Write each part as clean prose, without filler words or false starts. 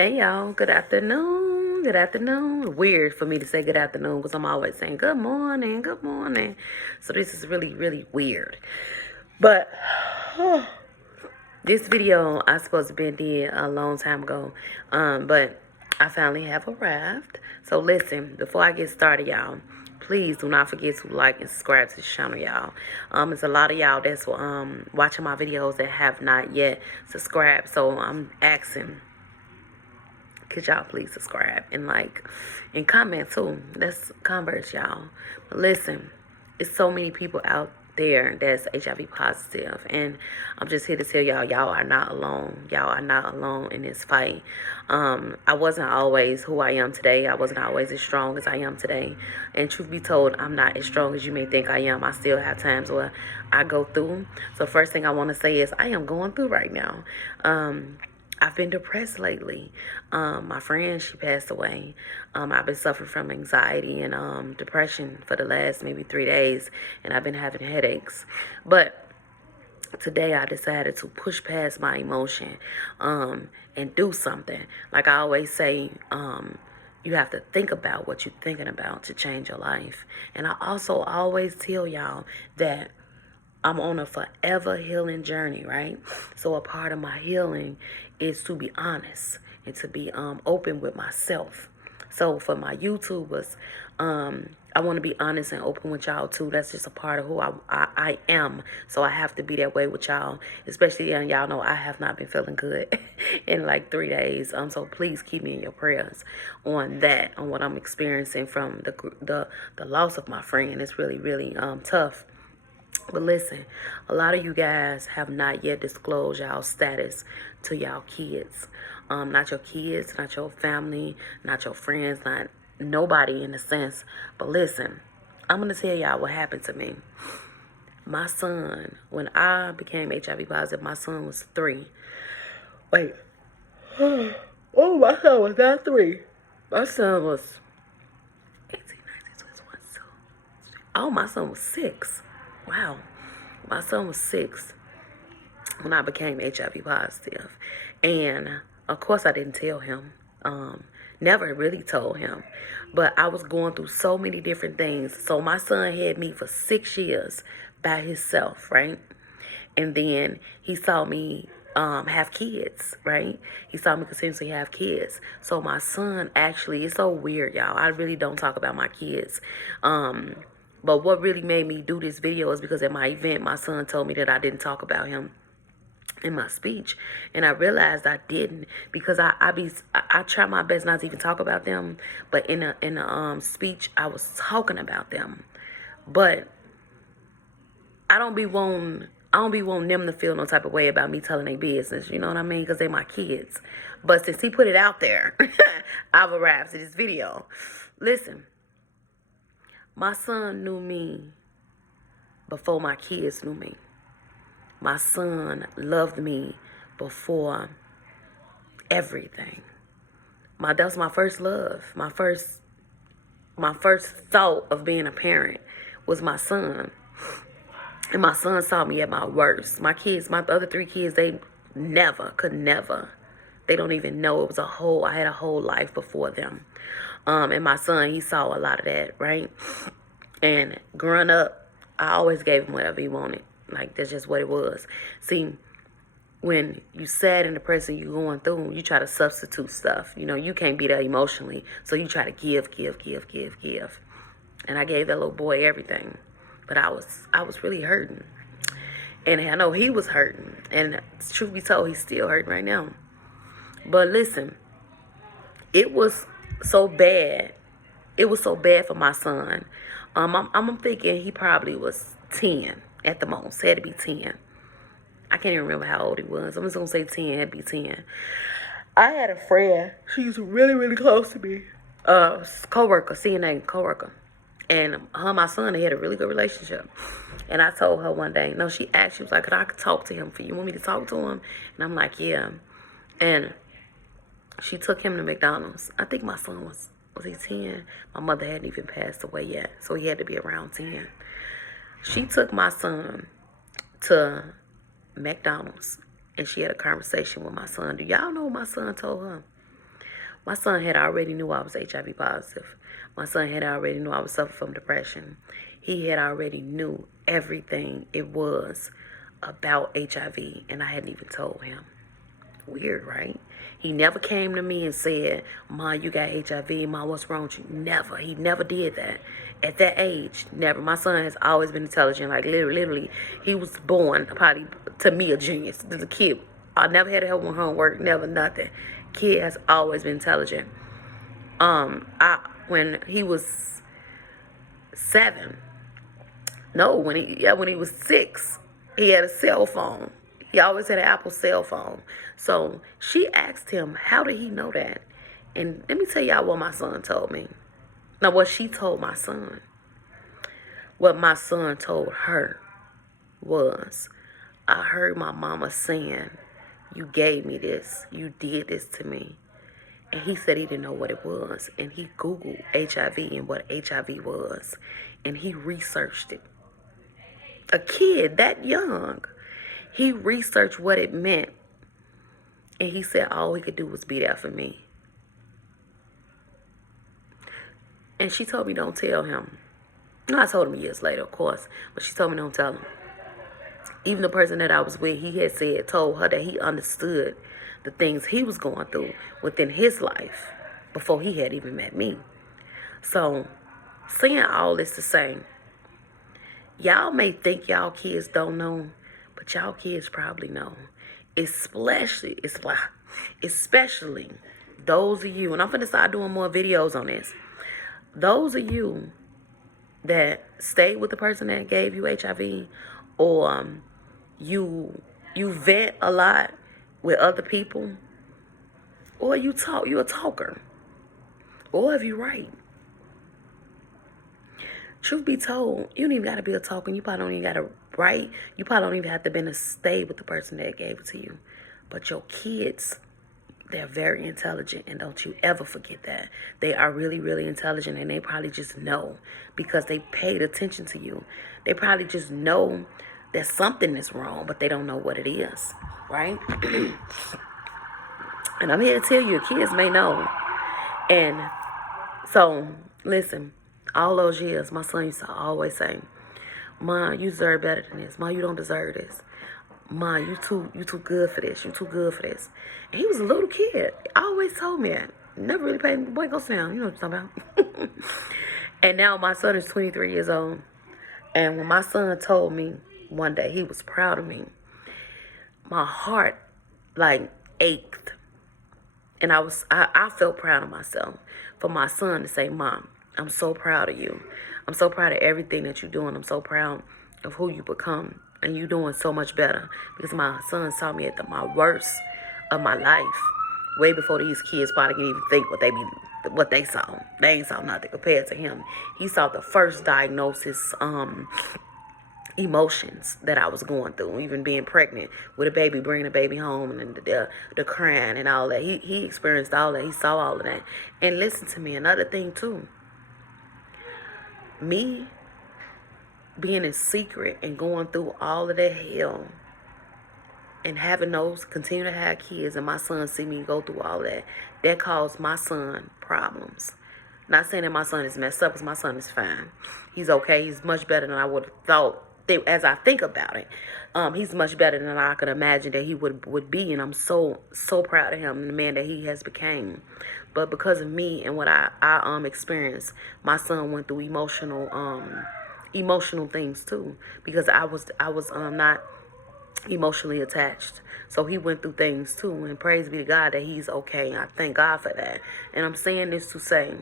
Hey y'all, good afternoon. Good afternoon. Weird for me to say good afternoon because I'm always saying good morning, good morning. So this is really, really weird. But this video I supposed to been did a long time ago. But I finally have arrived. So listen, before I get started, y'all, please do not forget to like and subscribe to the channel, y'all. There's a lot of y'all that's watching my videos that have not yet subscribed. So I'm asking, could y'all please subscribe and like and comment too? Let's converse, y'all. But listen, it's so many people out there that's HIV positive, and I'm just here to tell y'all are not alone. Y'all are not alone in this fight. I wasn't always who I am today. I wasn't always as strong as I am today. And truth be told, I'm not as strong as you may think I am. I still have times where I go through. So first thing I want to say is I am going through right now. I've been depressed lately. My friend, she passed away. I've been suffering from anxiety and depression for the last maybe 3 days, and I've been having headaches. But today I decided to push past my emotion and do something. Like I always say, you have to think about what you're thinking about to change your life. And I also always tell y'all that I'm on a forever healing journey, right? So a part of my healing is to be honest and to be open with myself. So for my YouTubers, I want to be honest and open with y'all too. That's just a part of who I am. So I have to be that way with y'all, especially y'all know I have not been feeling good in like 3 days. So please keep me in your prayers on that, on what I'm experiencing from the loss of my friend. It's really, really tough. But listen, a lot of you guys have not yet disclosed y'all status to y'all kids. Not your kids, not your family, not your friends, not nobody in a sense. But listen, I'm going to tell y'all what happened to me. My son, when I became HIV positive, my son was 3. Wait. Oh, my son was not 3. My son was 18, 19, 20, 21, 22. Oh, my son was 6. Wow. My son was 6 when I became HIV positive. And of course I didn't tell him. Never really told him. But I was going through so many different things. So my son had me for 6 years by himself, right? And then he saw me have kids, right? He saw me continuously have kids. So my son actually, it's so weird, y'all. I really don't talk about my kids. But what really made me do this video is because at my event, my son told me that I didn't talk about him in my speech, and I realized I didn't, because I try my best not to even talk about them, but in a speech I was talking about them. But I don't be wanting them to feel no type of way about me telling their business, you know what I mean? Because they're my kids. But since he put it out there, I've arrived to this video. Listen, my son knew me before my kids knew me. My son loved me before everything. That was my first love. My first thought of being a parent was my son. And my son saw me at my worst. My other 3 kids, they could never. They don't even know it was I had a whole life before them. And my son, he saw a lot of that, right? And growing up, I always gave him whatever he wanted. Like, that's just what it was. See, when you sad and depressed and you're going through, you try to substitute stuff. You know, you can't be there emotionally. So you try to give. And I gave that little boy everything. But I was really hurting. And I know he was hurting. And truth be told, he's still hurting right now. But listen, it was so bad. It was so bad for my son. I'm thinking he probably was 10 at the most. Had to be 10. I can't even remember how old he was. I'm just going to say 10. Had to be 10. I had a friend. She's really, really close to me. Co-worker, CNA co-worker. And her and my son, they had a really good relationship. And I told her one day, no, she was like, could I talk to him for you? You want me to talk to him? And I'm like, yeah. And she took him to McDonald's. I think my son was he 10? My mother hadn't even passed away yet. So he had to be around 10. She took my son to McDonald's, and she had a conversation with my son. Do y'all know what my son told her? My son had already knew I was HIV positive. My son had already knew I was suffering from depression. He had already knew everything it was about HIV, and I hadn't even told him. Weird, right? He never came to me and said, Ma, you got HIV. Ma, what's wrong with you? Never. He never did that. At that age, never. My son has always been intelligent. Like, literally, he was born probably, to me, a genius. The kid, I never had to help him with homework, never, nothing. Kid has always been intelligent. When he was 7, no, when he was 6, he had a cell phone. He always had an Apple cell phone. So she asked him, how did he know that? And let me tell y'all what my son told me. Now, what she told my son. What my son told her was, I heard my mama saying, you gave me this. You did this to me. And he said he didn't know what it was. And he Googled HIV and what HIV was. And he researched it. A kid that young. He researched what it meant. And he said all he could do was be there for me. And she told me don't tell him. No, I told him years later, of course. But she told me don't tell him. Even the person that I was with, he had told her that he understood the things he was going through within his life before he had even met me. So, saying all this to say, y'all may think y'all kids don't know, but y'all kids probably know. Especially those of you, and I'm going to start doing more videos on this. Those of you that stayed with the person that gave you HIV, or you vent a lot with other people, or you're a talker, or if you write. Truth be told, you don't even got to be a talker. You probably don't even got to write. You probably don't even have to be to stay with the person that gave it to you. But your kids, they're very intelligent, and don't you ever forget that. They are really, really intelligent, and they probably just know because they paid attention to you. They probably just know that something is wrong, but they don't know what it is, right? And I'm here to tell you, your kids may know. And so, listen, all those years, my son used to always say, Ma, you deserve better than this. Ma, you don't deserve this. Ma, you too good for this. You too good for this. And he was a little kid. I always told me that. Never really paid, boy, go sit down. You know what I'm talking about. And now my son is 23 years old. And when my son told me one day he was proud of me, my heart, like, ached. And I felt proud of myself for my son to say, Mom, I'm so proud of you. I'm so proud of everything that you're doing. I'm so proud of who you become. And you doing so much better. Because my son saw me at my worst of my life. Way before these kids probably can even think what they saw. They ain't saw nothing compared to him. He saw the first diagnosis, emotions that I was going through, even being pregnant with a baby, bringing a baby home, and the crying and all that. He experienced all that. He saw all of that. And listen to me, another thing too. Me being in secret and going through all of that hell and having those, continue to have kids, and my son see me go through all that caused my son problems. Not saying that my son is messed up, because my son is fine. He's okay. He's much better than I would have thought. As I think about it, he's much better than I could imagine that he would be, and I'm so proud of him and the man that he has became. But because of me and what I experienced, my son went through emotional things too, because I was not emotionally attached. So he went through things too, and praise be to God that he's okay. I thank God for that. And I'm saying this to say,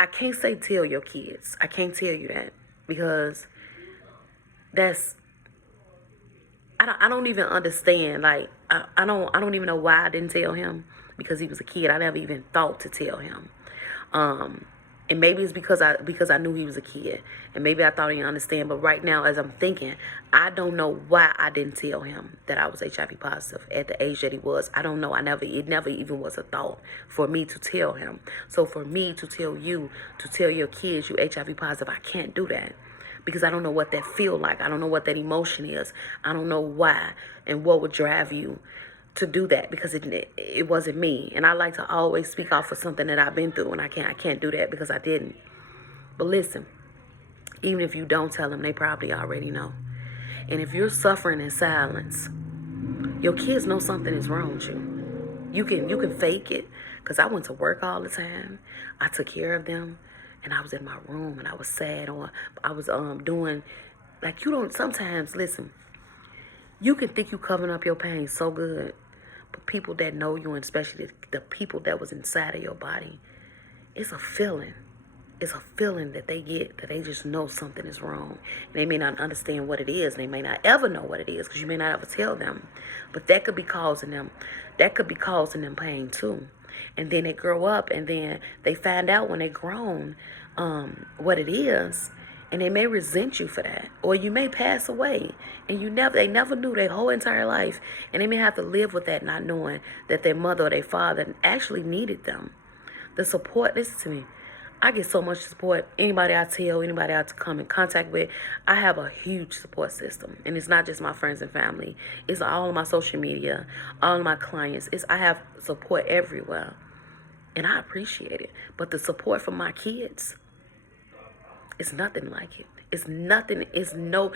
I can't say tell your kids. I can't tell you that, because I don't even understand. Like, I don't even know why I didn't tell him, because he was a kid. I never even thought to tell him. And maybe it's because I knew he was a kid, and maybe I thought he didn't understand. But right now, as I'm thinking, I don't know why I didn't tell him that I was HIV positive at the age that he was. I don't know. It never even was a thought for me to tell him. So for me to tell you, to tell your kids you HIV positive, I can't do that, because I don't know what that feel like. I don't know what that emotion is. I don't know why and what would drive you to do that because it wasn't me. And I like to always speak off of something that I've been through, and I can't do that because I didn't. But listen, even if you don't tell them, they probably already know. And if you're suffering in silence, your kids know something is wrong with you. You can fake it, because I went to work all the time. I took care of them, and I was in my room and I was sad, or I was doing, like, you don't sometimes listen. You can think you covering up your pain so good, but people that know you, and especially the people that was inside of your body, it's a feeling. It's a feeling that they get, that they just know something is wrong. And they may not understand what it is. They may not ever know what it is because you may not ever tell them. But that could be causing them pain too. And then they grow up, and then they find out when they're grown what it is. And they may resent you for that. Or you may pass away and they never knew their whole entire life. And they may have to live with that, not knowing that their mother or their father actually needed them. The support, listen to me. I get so much support. Anybody I tell, anybody I come in contact with, I have a huge support system. And it's not just my friends and family. It's all of my social media, all of my clients. I have support everywhere. And I appreciate it. But the support from my kids, it's nothing like it. It's nothing. It's no.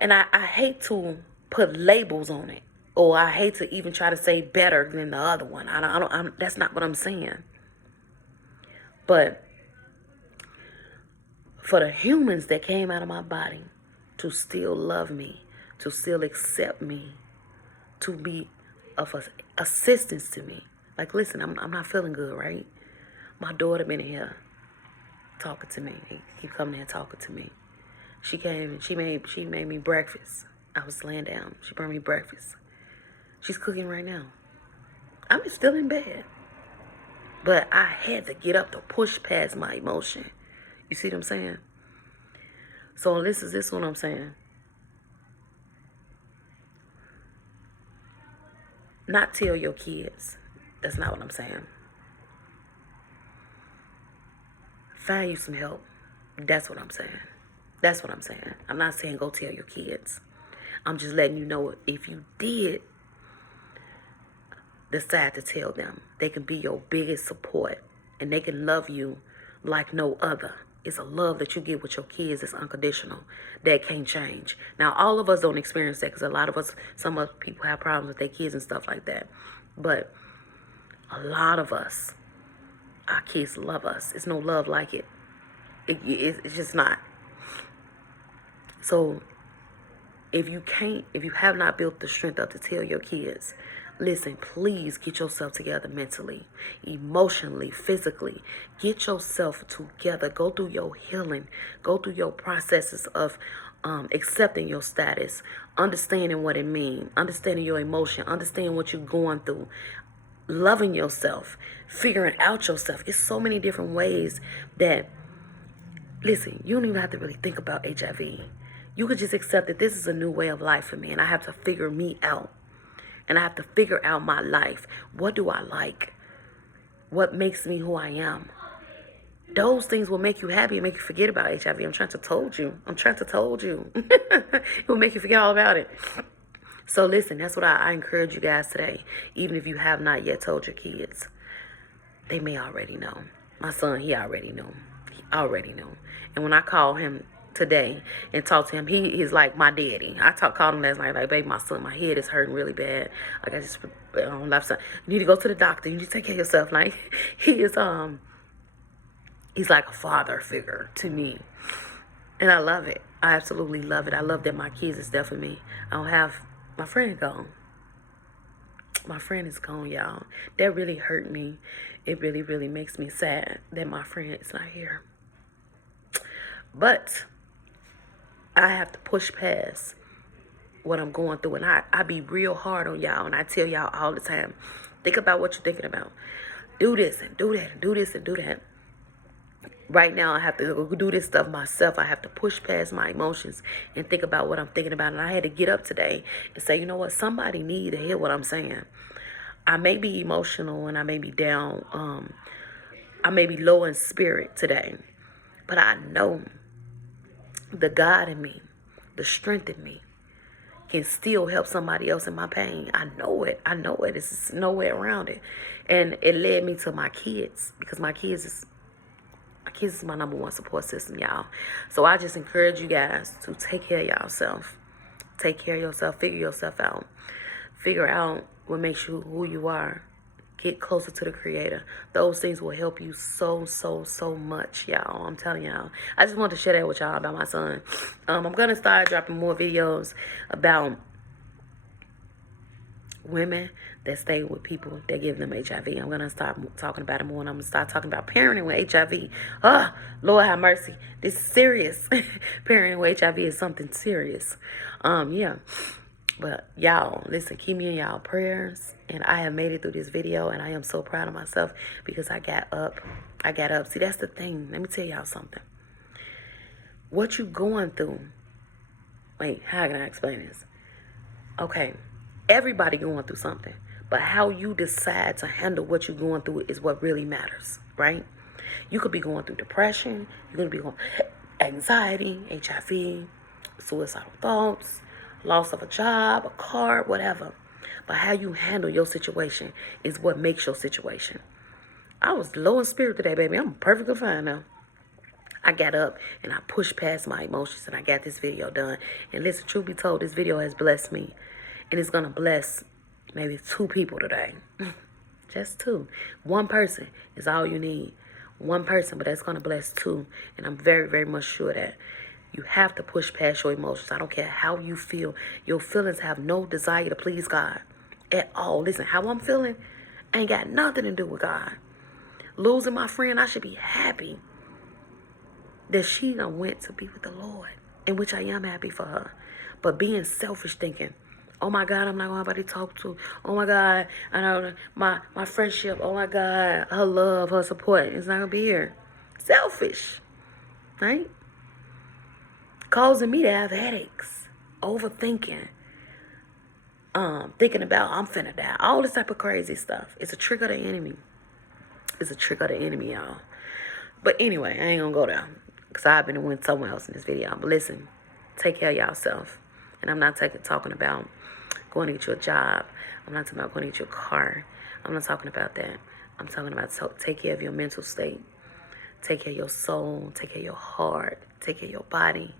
And I hate to put labels on it. Or I hate to even try to say better than the other one. That's not what I'm saying. But for the humans that came out of my body to still love me, to still accept me, to be of assistance to me. Like, listen, I'm not feeling good, right? My daughter been in here talking to me. He keep coming in here talking to me. She came and she made me breakfast. I was laying down. She brought me breakfast. She's cooking right now. I'm still in bed. But I had to get up to push past my emotion. You see what I'm saying? So this is what I'm saying. Not tell your kids. That's not what I'm saying. Find you some help. That's what I'm saying. That's what I'm saying. I'm not saying go tell your kids. I'm just letting you know, if you did decide to tell them, they can be your biggest support, and they can love you like no other. It's a love that you get with your kids that's unconditional, that can't change. Now, all of us don't experience that, because a lot of us, some other people have problems with their kids and stuff like that. But a lot of us, our kids love us. It's no love like it. It's just not. So if you have not built the strength up to tell your kids, listen, please get yourself together mentally, emotionally, physically. Get yourself together. Go through your healing. Go through your processes of accepting your status, understanding what it means, understanding your emotion, understanding what you're going through, loving yourself, figuring out yourself. It's so many different ways that, listen, you don't even have to really think about HIV. You could just accept that this is a new way of life for me, and I have to figure me out. And I have to figure out my life. What do I like? What makes me who I am? Those things will make you happy and make you forget about HIV. I'm trying to told you. It will make you forget all about it. So listen, that's what I encourage you guys today. Even if you have not yet told your kids, they may already know. My son, he already know. And when I call him today and talk to him, he's like my daddy. Called him last night, like, baby, my son, my head is hurting really bad. Like, I just on left side. You need to go to the doctor. You need to take care of yourself. Like, he's like a father figure to me, and I love it. I absolutely love it. I love that my kids is there for me. I don't have my friend gone. My friend is gone, y'all. That really hurt me. It really, really makes me sad that my friend is not here. But I have to push past what I'm going through. And I be real hard on y'all. And I tell y'all all the time, think about what you're thinking about. Do this and do that and do this and do that. Right now, I have to go do this stuff myself. I have to push past my emotions and think about what I'm thinking about. And I had to get up today and say, you know what? Somebody need to hear what I'm saying. I may be emotional and I may be down. I may be low in spirit today. But I know the God in me, the strength in me, can still help somebody else in my pain. I know it. I know it. There's no way around it. And it led me to my kids, because my kids is my number one support system, y'all. So I just encourage you guys to take care of yourself. Take care of yourself. Figure yourself out. Figure out what makes you who you are. Get closer to the Creator. Those things will help you so much, y'all. I'm telling y'all. I just wanted to share that with y'all about my son. I'm going to start dropping more videos about women that stay with people that give them HIV. I'm going to start talking about it more, and I'm going to start talking about parenting with HIV. Oh, Lord have mercy. This is serious. Parenting with HIV is something serious. Yeah. But y'all, listen, keep me in y'all prayers. And I have made it through this video, and I am so proud of myself because I got up. See, that's the thing. Let me tell y'all something. What you going through. Wait, how can I explain this? Okay, everybody going through something. But how you decide to handle what you're going through is what really matters, right? You could be going through depression. You're going to be going anxiety, HIV, suicidal thoughts, loss of a job, a car, whatever. But how you handle your situation is what makes your situation. I was low in spirit today, baby. I'm perfectly fine now. I got up and I pushed past my emotions and I got this video done. And listen, truth be told, this video has blessed me. And it's going to bless maybe 2 people today. Just 2. 1 person is all you need. 1 person, but that's going to bless 2. And I'm very much sure that you have to push past your emotions. I don't care how you feel. Your feelings have no desire to please God at all. Listen, how I'm feeling ain't got nothing to do with God. Losing my friend, I should be happy that she done went to be with the Lord, in which I am happy for her. But being selfish, thinking, oh my God, I'm not going to have anybody to talk to. Oh my God, I know my friendship. Oh my God, her love, her support is not going to be here. Selfish, right? Causing me to have headaches, overthinking, thinking about I'm finna die, all this type of crazy stuff. It's a trick of the enemy. It's a trick of the enemy, y'all. But anyway, I ain't gonna go there because I've been went somewhere else in this video. But listen, take care of yourself. And I'm not talking about going to get you a job. I'm not talking about going to get you a car. I'm not talking about that. I'm talking about take care of your mental state. Take care of your soul. Take care of your heart. Take care of your body.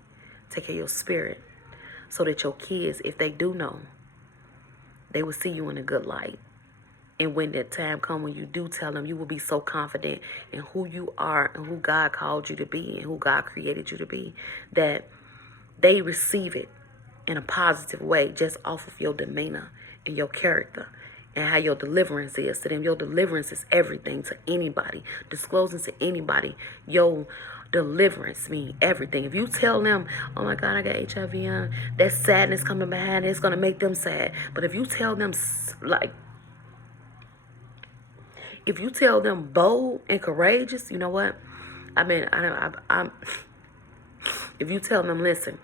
Take care of your spirit. So that your kids, if they do know, they will see you in a good light. And when that time comes, when you do tell them, you will be so confident in who you are and who God called you to be and who God created you to be, that they receive it in a positive way just off of your demeanor and your character and how your deliverance is to them. Your deliverance is everything to anybody. Disclosing to anybody your deliverance means everything. If you tell them, oh my God, I got HIV, that sadness coming behind it, it's going to make them sad. But if you tell them, like, if you tell them bold and courageous, you know what? I'm if you tell them, listen,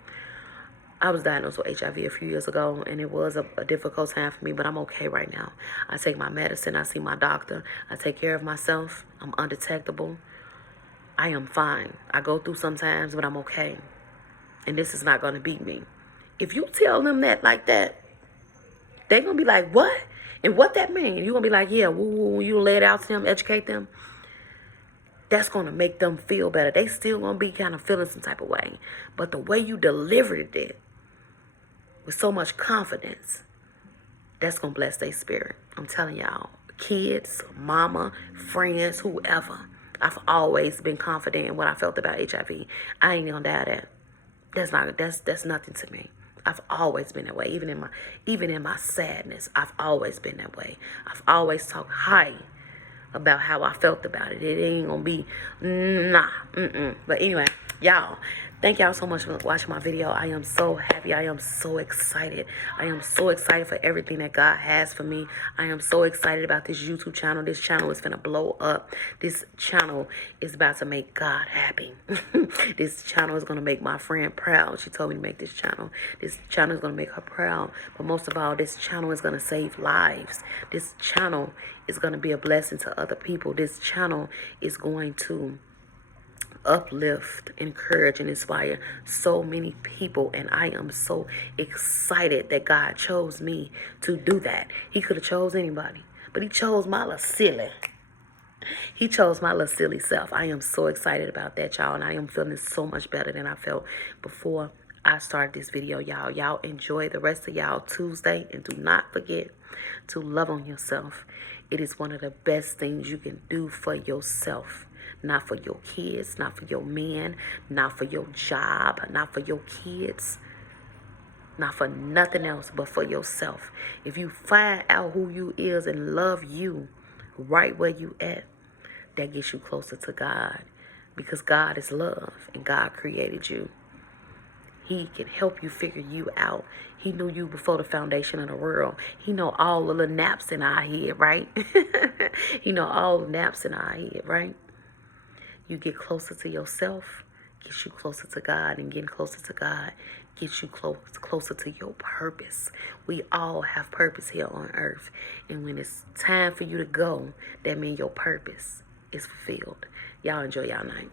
I was diagnosed with HIV a few years ago, and it was a difficult time for me, but I'm okay right now. I take my medicine. I see my doctor. I take care of myself. I'm undetectable. I am fine. I go through sometimes, but I'm okay. And this is not going to beat me. If you tell them that like that, they're going to be like, what? And what that mean? You're going to be like, yeah, woo, you lay it out to them, educate them. That's going to make them feel better. They still going to be kind of feeling some type of way. But the way you delivered it with so much confidence, that's going to bless their spirit. I'm telling y'all, kids, mama, friends, whoever. I've always been confident in what I felt about HIV. I ain't going to doubt that. That's nothing to me. I've always been that way. Even in my sadness, I've always been that way. I've always talked high about how I felt about it. It ain't gonna be nah. But anyway, y'all, thank y'all so much for watching my video. I am so happy. I am so excited. I am so excited for everything that God has for me. I am so excited about this YouTube channel. This channel is gonna blow up. This channel is about to make God happy. This channel is gonna make my friend proud. She told me to make this channel. This channel is gonna make her proud. But most of all, this channel is gonna save lives. This channel is going to be a blessing to other people. This channel is going to uplift, encourage, and inspire so many people. And I am so excited that God chose me to do that. He could have chose anybody, but he chose my little silly. He chose my little silly self. I am so excited about that, y'all. And I am feeling so much better than I felt before I started this video, y'all. Y'all enjoy the rest of y'all Tuesday. And do not forget to love on yourself. It is one of the best things you can do for yourself. Not for your kids, not for your man, not for your job, not for your kids, not for nothing else but for yourself. If you find out who you is and love you right where you at, that gets you closer to God, because God is love and God created you. He can help you figure you out. He knew you before the foundation of the world. He know all the little naps in our head, right? He know all the naps in our head, right? You get closer to yourself, gets you closer to God, and getting closer to God gets you closer to your purpose. We all have purpose here on earth, and when it's time for you to go, that means your purpose is fulfilled. Y'all enjoy y'all night.